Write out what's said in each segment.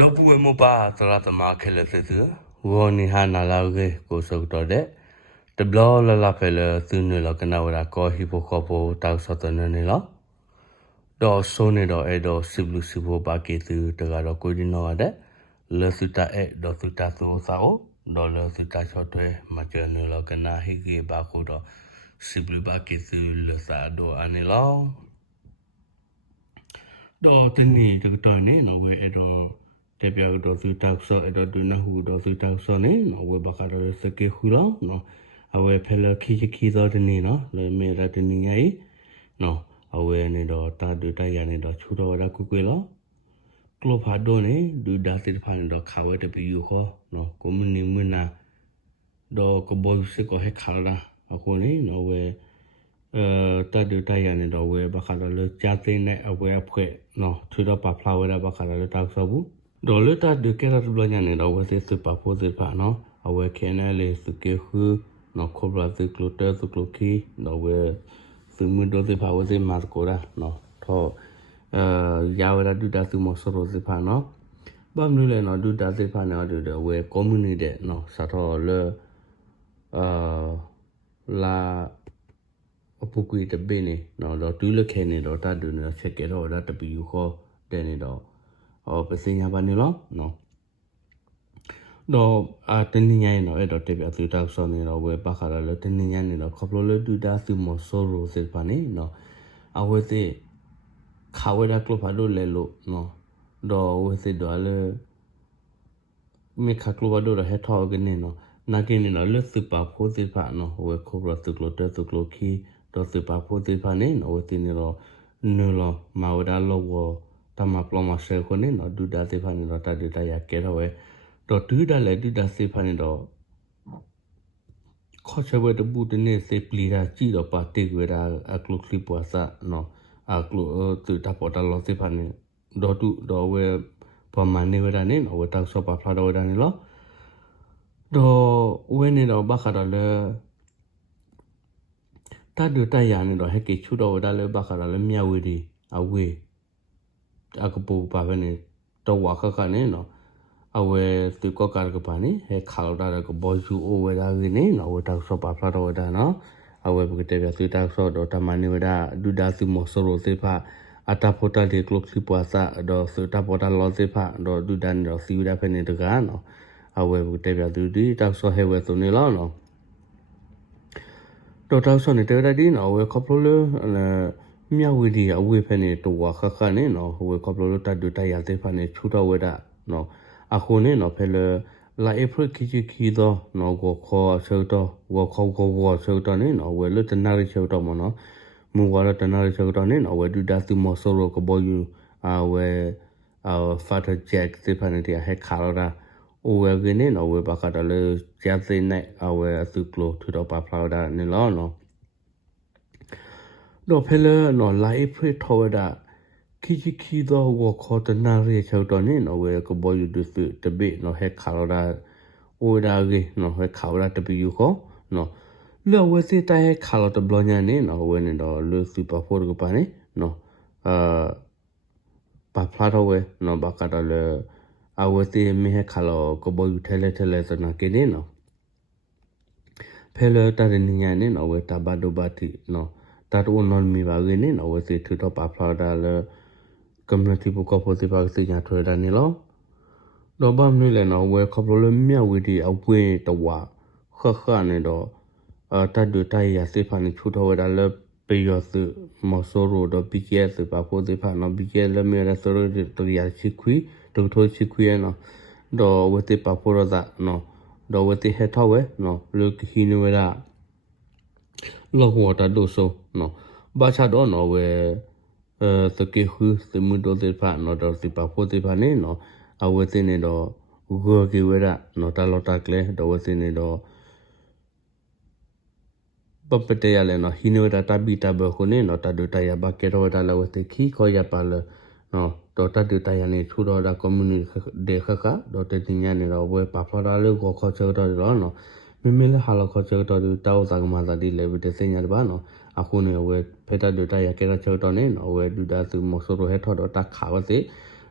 no pu mo ba tra ta ma khele se se wo ni ha na la ge ko so to de de blo la la fe le tu ne la kana wa ko hi po ko po ta so to ne lo do so ne do e do siblu sibo ba ke tu ta ga do ko di no wa de le su ta e do su ta so sa o do le su ta so twe ma che ne lo kana hi ge ba ko do siblu ba ke tu le sa do ane lo do tin ni tu to ne no we e do te pia do su ta so e do du na hu do su ta so ne no we ba ka do se ke hu lo no a we phe le ki do de ni no le me ra de ni ai no a we ne do ta du ta ya ne do chu do ra ku ku loကလဖာဒိုနေဒူဒါစစ်ဖာန်တော့ခါဝဲတပီယူခေါ်နော်ကွန်မြူနီမနာတော့ကဘောစစ်ကိုဟက်ခါလာအခုနေနော်ဝဲတတ်ဒူတရနေတော့ဝဲဘခါတော့လချသိနေအဝဲဖွဲ့နော်ထူတော့ပဖလာဝဲဘခါတော့တောက်ဆောဘူးဒေါ်လတဒူကဲရတ်ဘလညာနေတော့ဝဲစစ်စပဖို့စစ်ဖာနော်အဝဲခဲနေလေစကေခူနော်ခေါ်လာစစ်ကလိုတဲစကလိုခီနော်ဝဲစမှုတော့စစ်ဖာဝဲစစ်မတ်ကိုရာနော်တော့ยาวราดูดาสุมอสโรสิพาเนาะบ่มนูเลยเนาะดูดาสิพาเนาะดูเวคอมมูนิตี้เนาะสะทอเลลาอปุกุยตะเบนี่เนาะดอดูลแค่นี่ดอตาดูเนาะเช็คเกดอดาตะปีอยู่ขอเตนี่ดอเปสิญญาบานี่ลอเนาะดอตะนิญาเนาะดอเตปะสุตาซอนี่ดอเวปะคาละตะนิญานี่ดอขอปโลเลดูดาสุมอสโรสิพานี่เนาะอเวติခါဝဲတာကလဖာဒိုလဲလို့နော်ဒေါ်ဝဲစစ်တော်လဲမိခါကလဖာဒိုရဟထောက်ကနေနော်နာကင်းနေနော်လက်စပါဖိုးစစ်ဖာနော်ဝဲခိုးရစကလတဲစကလခီဒေါ်စပါဖိုးစစ်ဖာနေနော်ဝဲတင်ရောနူလောမာဝဒါလောဝတမပလမဆဲကိုနေနော်ဒူဒါစစ်ဖာနေတော့တဒူတရကဲတော့ဝဲဒေါ်ဒူဒါလဲဒူဒါစစ်ဖာနေတော့ခေါ်ချဝဲတဘူးတနေစေပလီရာကြည့်တော့ပါတိဝဲတာအကလုခလီပွားစနော်ကလိုသူတပေါ်တလောစစ်ဖာနေဒေါ်တူဒေါ်ဝဲပမာနေဝဒနေဝတောက်ဆောပါဖလာတော်ဒနေလောဒေါ်ဝဲနေတော့ဘခါတော့လေတတ်ဒူတရနေတော့ဟက်ကေချူတော်ဝဒလေဘခါတော့လေမြဝေဒီအဝေအကပူပါပဲနေတော့ဝါခခနေနော်အဝဲသူကကာကပါနေဟဲခါတော့တာကဘောယူအိုဝဲဒါရင်းနေနော်ဝတောက်ဆောပါဖလာတော်ဒနော်အဝဲဘကတဲ့ပြသူတောက်ဆောတော့တမန်နေဝဒဒူဒါစီမောဆရိုစေဖာအတာဖိုတာဒီကလုတ်စီပွားစာတော့စတာပေါ်တာလောစေဖာတော့ဒူဒန်တော့စီဝဒဖနေတကနော်အဝဲဘကတဲ့ပြသူဒီတောက်ဆောဟဲဝဲဆိုနေလောနော်တော့တောက်ဆောနေတဲ့ရဒီနော်ဝဲခေါပလိုမြဝီဒီအဝဲဖနေတော့ခခနေနော်ဝဲခေါပလိုတဒူတရစေဖာနေချူတော့ဝဲတာနော်အခုနေနော်ဖဲလေလာဧပြီခီတော့နော်ကိုခေါ်ဆောတော့ဝခေါ်ကိုဆောတော့နေနော်ဝဲလွတ်တနာရဆောတော့မနော်မူဝါရတနာရဆောတော့နေနော်ဝဲဒူဒါသူမဆောရကဘောယူဝဲဖာတာဂျက်စေဖာနေတဟက်ခါရာအိုဝဲကနေနော်ဝဲဘာကတလေဂျက်စေနေဝဲအစုကလိုထူတော့ပါဖလာဒါနေလောနော်တော့ဖဲလေနော်လာဧပြီထော်ဒါခီတော့ဝခေါ်တနာရဆောတော့နေနော်ဝဲကဘောယူဒုစတဘေနော်ဟက်ခါရာအိုဒါကေနော်ဟဲခါရာတပီယူခေါ်နော်လောဝစီတိုင်ခါလာတဘလညာနေနော်ဝဲနေတော့လူစီပါဖို့ကပါနေနော်ပါဖလာတော့ဝဲနော်ဘာကတော့လေအဝစီမေခါလောကဘောယူထဲလဲစနာကေနေနော်ဖဲလေတရနေညာနေနော်ဝဲတဘဒိုဘာတီနော်တတ်ဝန်နော်မီပါကေနေနော်ဝဲစီထူတော့ပါဖလာဒါလေကွန်မြူနတီဘူကဖို့စီပါစီညာထွေးတာနေလောတော့ဘာမလဲနော်ဝဲခေါပလိုမြဝီဒီအဝဲတဝါခနေတော့တတ်ဒူတိုင်ရစေဖာနေချူတော်ဝဒါလပေယစမဆိုရိုတော့ BKS ပါဖို့စေဖာနော် BKS လမေရဆိုရိုတရချီခွီတို့ထိုချီခွီနော်တော့ဝတိပါဖို့ရတာနော်တော့ဝတိဟထောက်ဝဲနော်လူခီနဝဒါလောဟောတာဒိုဆိုနော်ဘာချတော့နော်ဝဲစကေခူစမှုတော့စေဖာနော်တော့စီပါဖို့စေဖာနေနော်အဝတိနေတော့ဂိုကေဝဒါနော်တလောတာကလေတော့ဝတိနေတော့ပပတေရလဲနော်ဟီနိုဒါတဘီတဘခုနေနော်တဒူတရဘကေရောဒါလဝတိခီခေါ်ရပါလနော်တော့တဒူတရနေထူတော့ဒါကွန်မြူနီဒေခခတော့တတင်ညာနေတော့ဝဲပါဖလာလို့ခေါ်ချတော့နော်မိလဲဟာလခေါ်ချတော့တောက်စားကမာသာဒီလေဝတစညာတပါနော်အခုနေဝဲဖက်တဒူတရကေရချတော့နေနော်ဝဲဒူဒါသူမဆိုရဟထော်တော့တခါဝစေ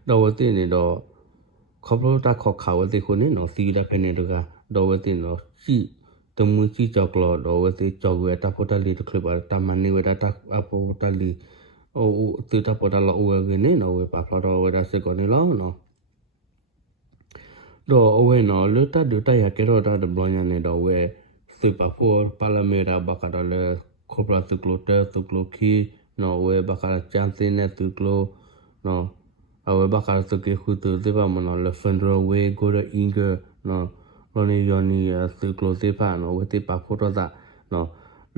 တော့ဝတိနေတော့ခ couple ta kho kha we ko ne no si da phene do ga do we tin no si to mu si chok lo do we ti chok we ta pota li to clip ta mani we ta apo ta li o ti ta pota lo we ne no we pa pha do we da se ko ne lo no do we no lu ta du ta ya ke ro ta de blo nya ne do we su pa pho palamera ba ka da le khopra tu klo te tu klo ki no we ba ka chan tin ne tu klo no awe ba ka tu ke khu tu te ba mo no le fendro we go de inga no lo ni yo ni tu klo te pa no we te pa pho to da no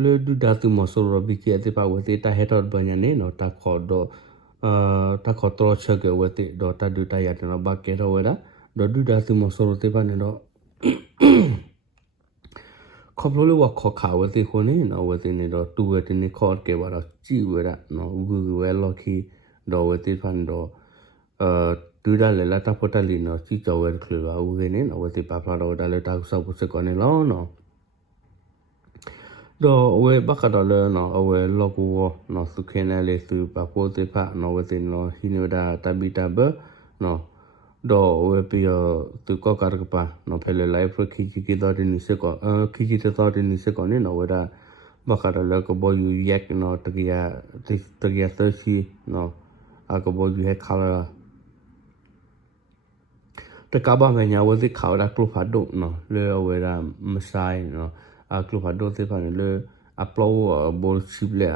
le du da tu mo so ro bi ke te pa we te ta he dot ba nya ne no ta kho do ta kho to che ke we te do ta du ta ya no ba ke ro we da do du da tu mo so ro te pa ne doขอบรู้ว่าขอข่าวว่าสิคนนี้เนาะว่าสิเนี่ยดอตัวที่นี่คอดเก็บว่าเราจี้ไว้ละเนาะกูเวลคีดอว่าสิพันดอดูได้เลยละตาพอตาลีเนาะจี้จอเวคือว่าอูเวเนี่ยเนาะว่าสิปาพลาดอได้เลยตาสาวผู้สกอนเนี่ยล้อเนาะดอเวบักดอเลยเนาะเวลกูเนาะสุเคนเลยสุปาโพสิพะเนาะว่าสิเนาะฮิโนดาตาบิตาเบเนาะดอเวปีตุก็การกปะเนาะเพลไลฟ์คิจิกิดอดินิเซก็คิจิตอดินิเซก็เนี่ยเนาะเวลาบักดอเลยก็บอยู่แยกเนาะตะกี้เตอร์ซีเนาะอาก็บอยู่ให้คาราแต่กาบ้ามันยาวสิข่าวรักลูกพัดดุเนาะเลยเวลาไม่ใช่เนาะลูกพัดดุสิพันเลยอัปโหลดบอลชิปเลย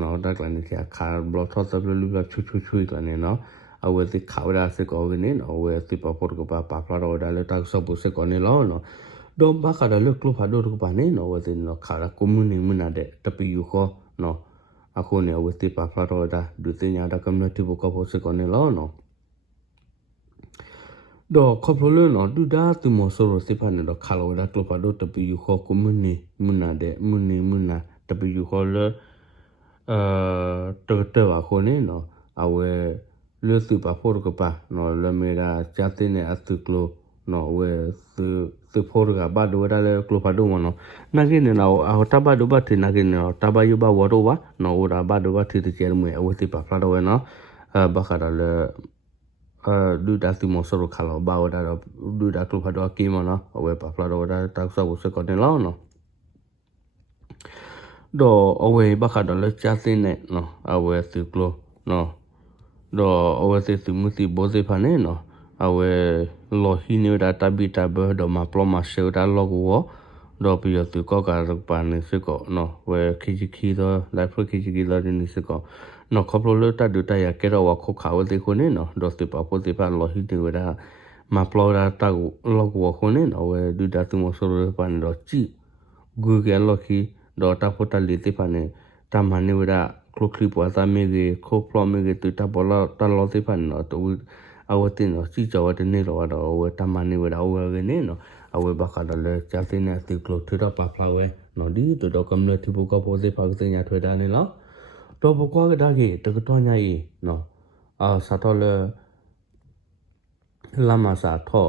เนาะได้กันเนี่ยคาร์บล็อกทอดสับเลยลูกแบบช่วยกันเนี่ยเนาะเอาไว้ที่ข่าวได้สิก็เนี่ยเอาไว้ที่ปะพอดก็ปะพลาดเอาได้เลยตาสอบสิก็เนี่ยล้อเนาะดอมบ้ากันเลยลูกพัดดุก็ปะเนี่ยเนาะเอาไว้ที่เนาะข่าวรักกุมนี่มันน่ะเด็ดแต่ไปอยู่ก็เนาะอาคนเนี่ยเอาไว้ที่ปะพลาดเอาได้ดูที่เนี่ยได้กำเนิดที่บุกเข้าสิก็เนี่ยล้อเนาะดอกขบเลยเนาะดูด้าตุมอสโรสิพันเนาะข่าวได้กลับมาดูแต่ไปอยู่ข้อกุมันนี่มันน่ะเดมันน่ะแต่ไปอยู่ข้อเลยเตอว่าคนนี้เนาะเอาไว้เลือดสืบปะพอดกับปะเนาะแล้วไม่ได้จัดเนี่ยอัตโกลเนาะเว้สืบพอดกับบ้านดูได้เลยกลับมาดูมันเนาะนักเรียนเนาะเอาตาบ้านดูบ้านที่นักเรียนเนาะตาบ้านอยู่บ้านวัดวะเนาะว่าบ้านดูบ้านที่ที่เจอมือเอาไว้ที่ปะพลาดเอาไว้เนาะบ้านกันเลยดูดาสิมอสโรคาลอบาวดาดูดากลุพาดอกีมเนาะเอาไว้ปะพลาดดาตาสาวสกอเนลเนาะดอเอาไว้บักดอลจัสิเนเนาะเอาไว้สิกโลเนาะดอเอาไว้สิมุติบอสิพาเนเนาะเอาไว้ลอฮิเนดาตาบิตาเบดอมาพลอมาเชลดาลอกวอดอปิยตุก็การปานสิกอเนาะเวคิดอไลฟ์คิดอดินิสิกอเนาะขบเลยตาดูตายแกเราว่าเขาข่าวที่คนนี้เนาะดอสิปะพอสิปะลอฮิเนดามาพลอดาตาลอกวอคนนี้เอาไว้ดูดาตุมอสโรปานดอจีกูเกลลอคีดอตาพอตาลิติปานตามันนี่เวลาคลุกคลิปว่าตาเมเกโคพลอเมเกตุตาบอลตาลอติปานเนาะตัวเอาไว้ติเนาะจีจอว่าเดนี่เราว่าเอาไว้ตามันนี่เวลาเอาไว้เนี่ยเนาะเอาไว้บักดอเลยจัสิเนี่ยติกโลทุดาปะพลาเวเนาะดีตัวดอกำเนิดที่บุกพอสิพากิญาถวยดานี่ละตัวบุกว่าก็ได้กี่ตัวก็ตัวใหญ่เนาะสาทอเลยลามาสาทอ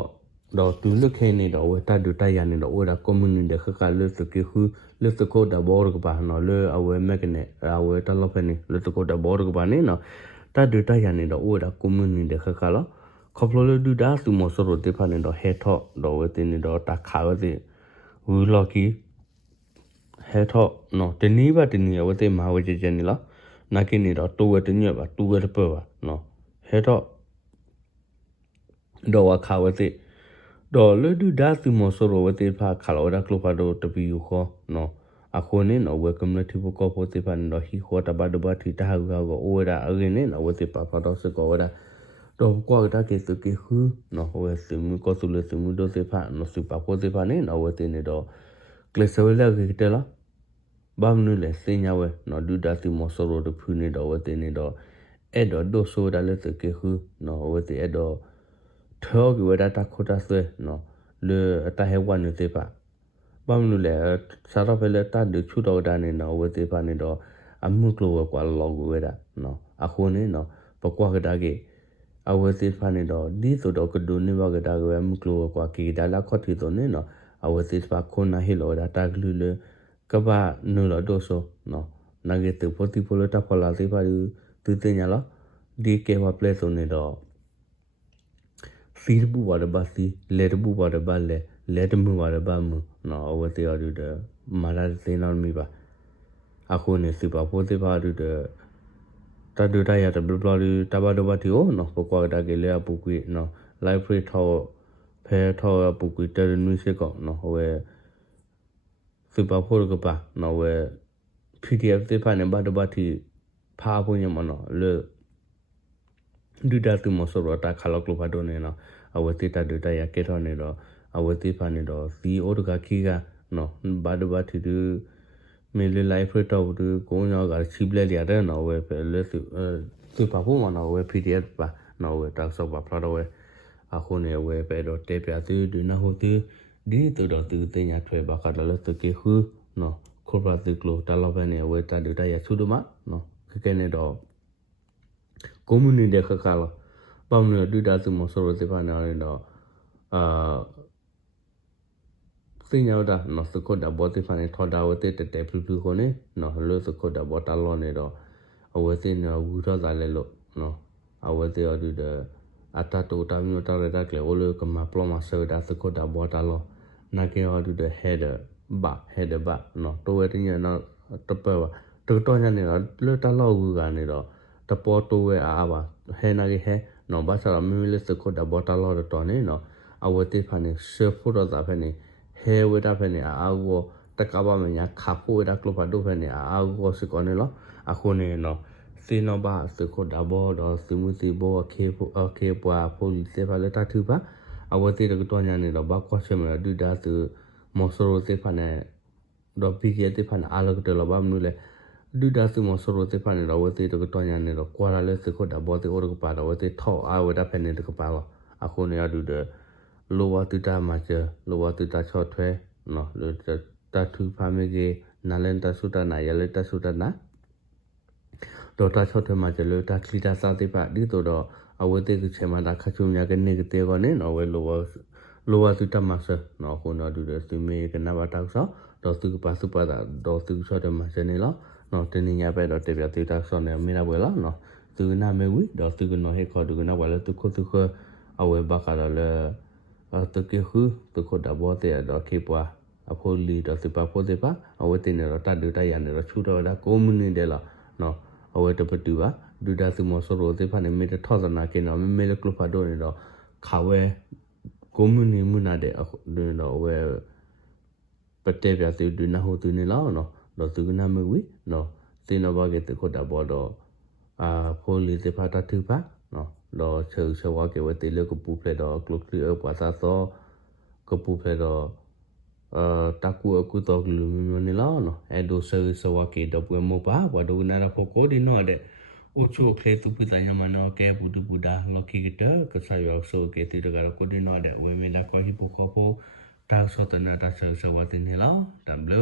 ดอกตุลเคนี่ดอกเวตาดูตายานี่ดอกเวลาคอมมูนิเดคือการเลือกสกิคือเลือกสกุลดับบอร์กบ้านเนาะเลยเอาไว้แม่กันเนี่ยเอาไว้ตลอดไปนี่เลือกสกุลดับบอร์กบ้านนี่เนาะตาดูตายานี่ดอกเวลาคอมมูนิเดคือการละขบเลยดูด้าตุมอสโรติพันนี่ดอกเฮทอดอกเวตินี่ดอกตาขาวติวูลอกีเฮทอเนาะทีนี้ว่าทีนี้เอาไว้ติมาไว้เจนี่ละนักนี่ดอกตัวทีนี้ว่าตัวเปล่าเนาะเฮทอดอกว่าขาวติดอเลยดูด้าตุมอสโรวติพาขาวดักลุพาโดตบิอยู่ข้อเนาะอาคนนี้เนาะเวกมเลที่บุกพอติพันเนาะฮิขวตาบาดบาที่ตาหาวก็โอ้ดาอะไรเนี่ยเนาะเวติปาพาดอสก็ว่าดาดอกกว่าตาเกสกิคือเนาะเวสิมุก็สุเลสิมุโดติพาเนาะสิปาพอติพาเนี่ยเนาะเวติเนี่ยดอกเกลเซเวลกิเตละบามนุเลสิญาเวเนาะดูด้าตุมอสโรดพูเนี่ยดอกเวติเนี่ยดอกดอโดโซดาเลสกิคือเนาะเวติดอเธอก็ว่าตาโคตาสวยเนาะเลยตาเฮวันอยู่ที่ปะบ้านนู้นแหละสารพัดเลยตาดูชุดเอาได้เนี่ยเนาะว่าที่ปะเนี่ยดออามุกลัวกว่าลอกเวด้เนาะอาคนเนี่ยเนาะปกว่าก็ได้เกเอาว่าที่ปะเนี่ยดอดีสุดเอาก็ดูนี่ว่าก็ได้ก็อามุกลัวกว่ากี่ได้ละข้อที่ตัวเนี่ยเนาะเอาว่าที่ปะคนน่ะเฮโลได้ตากลุเลยก็บ้านู่นละดูโซเนาะนักเก็ตพอที่พอเลยตาพอลาที่ปะดูตื่นเต้นยังละดีเกว่าเพลย์ตัวเนี่ยดอเซ feed ဘူးပါတော့ပါစီလဲတဘူးပါတော့ပါလဲတမှုပါတော့ပါမှုနော်အဝတ်တရားတို့တဲ့မာလာစင်းတော်မိပါအခုနေစပါဖို့သေးပါတို့တဲ့တတူတရတဲ့ဘလဘလတဘာတော့ပါတီကိုနော်ပကွာတာကလေးအပူကွေနော် library ထောက်ဖဲထောက်အပူကွေတရနွေးစကောနော်ဟိုစပါဖို့ကပါနော်ဝဲ PDF သေးပါနေဘာတော့ပါတီဖာဖို့ညမနော်လေဒူဒါတူမဆိုတော့တာခလောက်လို့ပါတော့နေနော်အဝတိတဒူတရကဲထောနေတော့အဝတိဖာနေတော့စီအိုတကခီကနော်ဘာဒဘာတီဒူမေလလိုက်ဖရတော့ဒူကိုညောကချိပလက်ရတဲ့နော်ဝဲပဲလက်သူပါဖို့မနော်ဝဲ PDF ပါနော်ဝဲတောက်ဆော့ပါဖလာတော့ဝဲအခုနေဝဲပဲတော့တဲပြသူဒူနဟိုသူဒီတော့သူတင်ရထွဲပါကတော့လက်တကေခုနော်ခေါ်ပါသူကလို့တလောက်ပဲနေဝဲတဒူတရချူတော့မနော်ခက်နေတော့ကွန်မြူနတီခကလာပေါမလို့ဒူတာသူမဆိုရစေပါနေတော့စင်ရောက်တာနော်စကုတ်တာဘောတိဖာနေထော်တာဝတဲ့တဲဖလူဖလူကိုနေနော်လို့စကုတ်တာဘောတာလောနေတော့အဝဲစင်းနော်ဝူတော့တာလဲလို့နော်အဝဲတဲ့ဒူတဲ့အတတူတာမျိုးတာရတာကလေဝလို့ကမပလမဆောတာစကုတ်တာဘောတာလောနာကေဝဒူတဲ့ header ဘာနော်တော့ဝဲတင်ရနော်တပဝတော်ညနေတော့လွတ်တလောက်ဝူကနေတော့တပေါ်တိုးဝဲအားပါဟဲနာကြီးဟဲနော်ဘာသာမီလစ်စကုတ်တာဘောတာလောတော့နေနော်အဝဲတိဖာနေရှေ့ဖို့တော့တာဖဲနေဟဲဝဲတာဖဲနေအာဝတကဘာမညာခါဖို့ဝဲတာကလပါဒိုဖဲနေအာဝစကောနေလောအခုနေနော်စီနောဘာစကုတ်တာဘောတော့စမှုစီဘောခေပွားဖို့စေပါလက်တာသူပါအဝတိတော့ညနေတော့ဘာကွာချင်မလားဒူဒါသူမော်ဆိုရိုစေဖာနေတော့ပီကတိဖာနေအာလကတလဘာမနူလေဒူဒါသူမဆိုရိုတေဖာနေတော့ဝတိတော့ညနေတော့ကွာလာလဲစကုတ်တာဘောတေအိုရကပါတော့ဝတိထောက်အာဝတာဖဲနေတကပါလောအခုနေရဒူဒလိုဝတူတာမှာကျလိုဝတူတာချော့ထွဲနော်လိုတထူဖာမေကေနာလန်တဆုတနာရလက်တဆုတနာဒေါ်တာချော့ထွဲမှာကျလိုတာခလီတာစာတိပါဒီတော့အဝတိကချေမတာခချုံညာကနေကတေကောနေနော်ဝဲလိုဝတူတာမှာဆနော်ခုနော်ဒူဒစမေကနဘာတောက်ဆောဒေါ်သူပါစုပါတာဒေါ်သူချော့တယ်မှာစနေလောနော်တင်းနေရပဲတော့တေပြတေတာဆောနေမိလာဝဲလားနော်သူနာမေဝီဒေါ်သူကနော်ဟေခေါ်သူကနော်ဝဲလဲသူခုအဝဲဘကာတော့လဲတကေခုတခုဒါဘောတဲ့တော့ခေပွားအဖိုလီတော့စပါဖို့တဲ့ပါအဝဲတင်တော့တတ်တူတရနေတော့ချူတော့ဒါကိုမူနေတယ်လားနော်အဝဲတပတူပါဒူဒါစမဆိုရိုတဲ့ဖာနေမေတထောသနာကင်းတော့မေလကလဖာတော့နေတော့ခါဝဲကိုမူနေမူနာတဲ့တော့ဝဲပတဲပြသူဒူနာဟိုသူနေလားနော်တော့သူကနာမဝီနော်စင်တော့ဘာကတခုဒါဘောတော့ဖိုလီတဲ့ဖာတတူပါနော်တော့ချေဝါကေဝတေလကပူဖလေတော့ကလုကလီအပွားသာတော့ကပူဖလေတော့တကူအခုတော့လူမျိုးနေလားနော်အဲ့ဒိုဆဝါကေတော့ပွေမပါဘာဒိုနာရဖို့ကိုဒီနော်တဲ့အိုချိုကလေသူပဒညမနော်ကဲဘူဒါလော်ကီကတကဆာယောဆိုကေတီတကတော့ကိုဒီနော်တဲ့ဝေမင်းတာခေါ်ဟိပိုခေါ်ဖို့တာဆောတနာတာဆဝါတင်နေလားတမ်ဘလ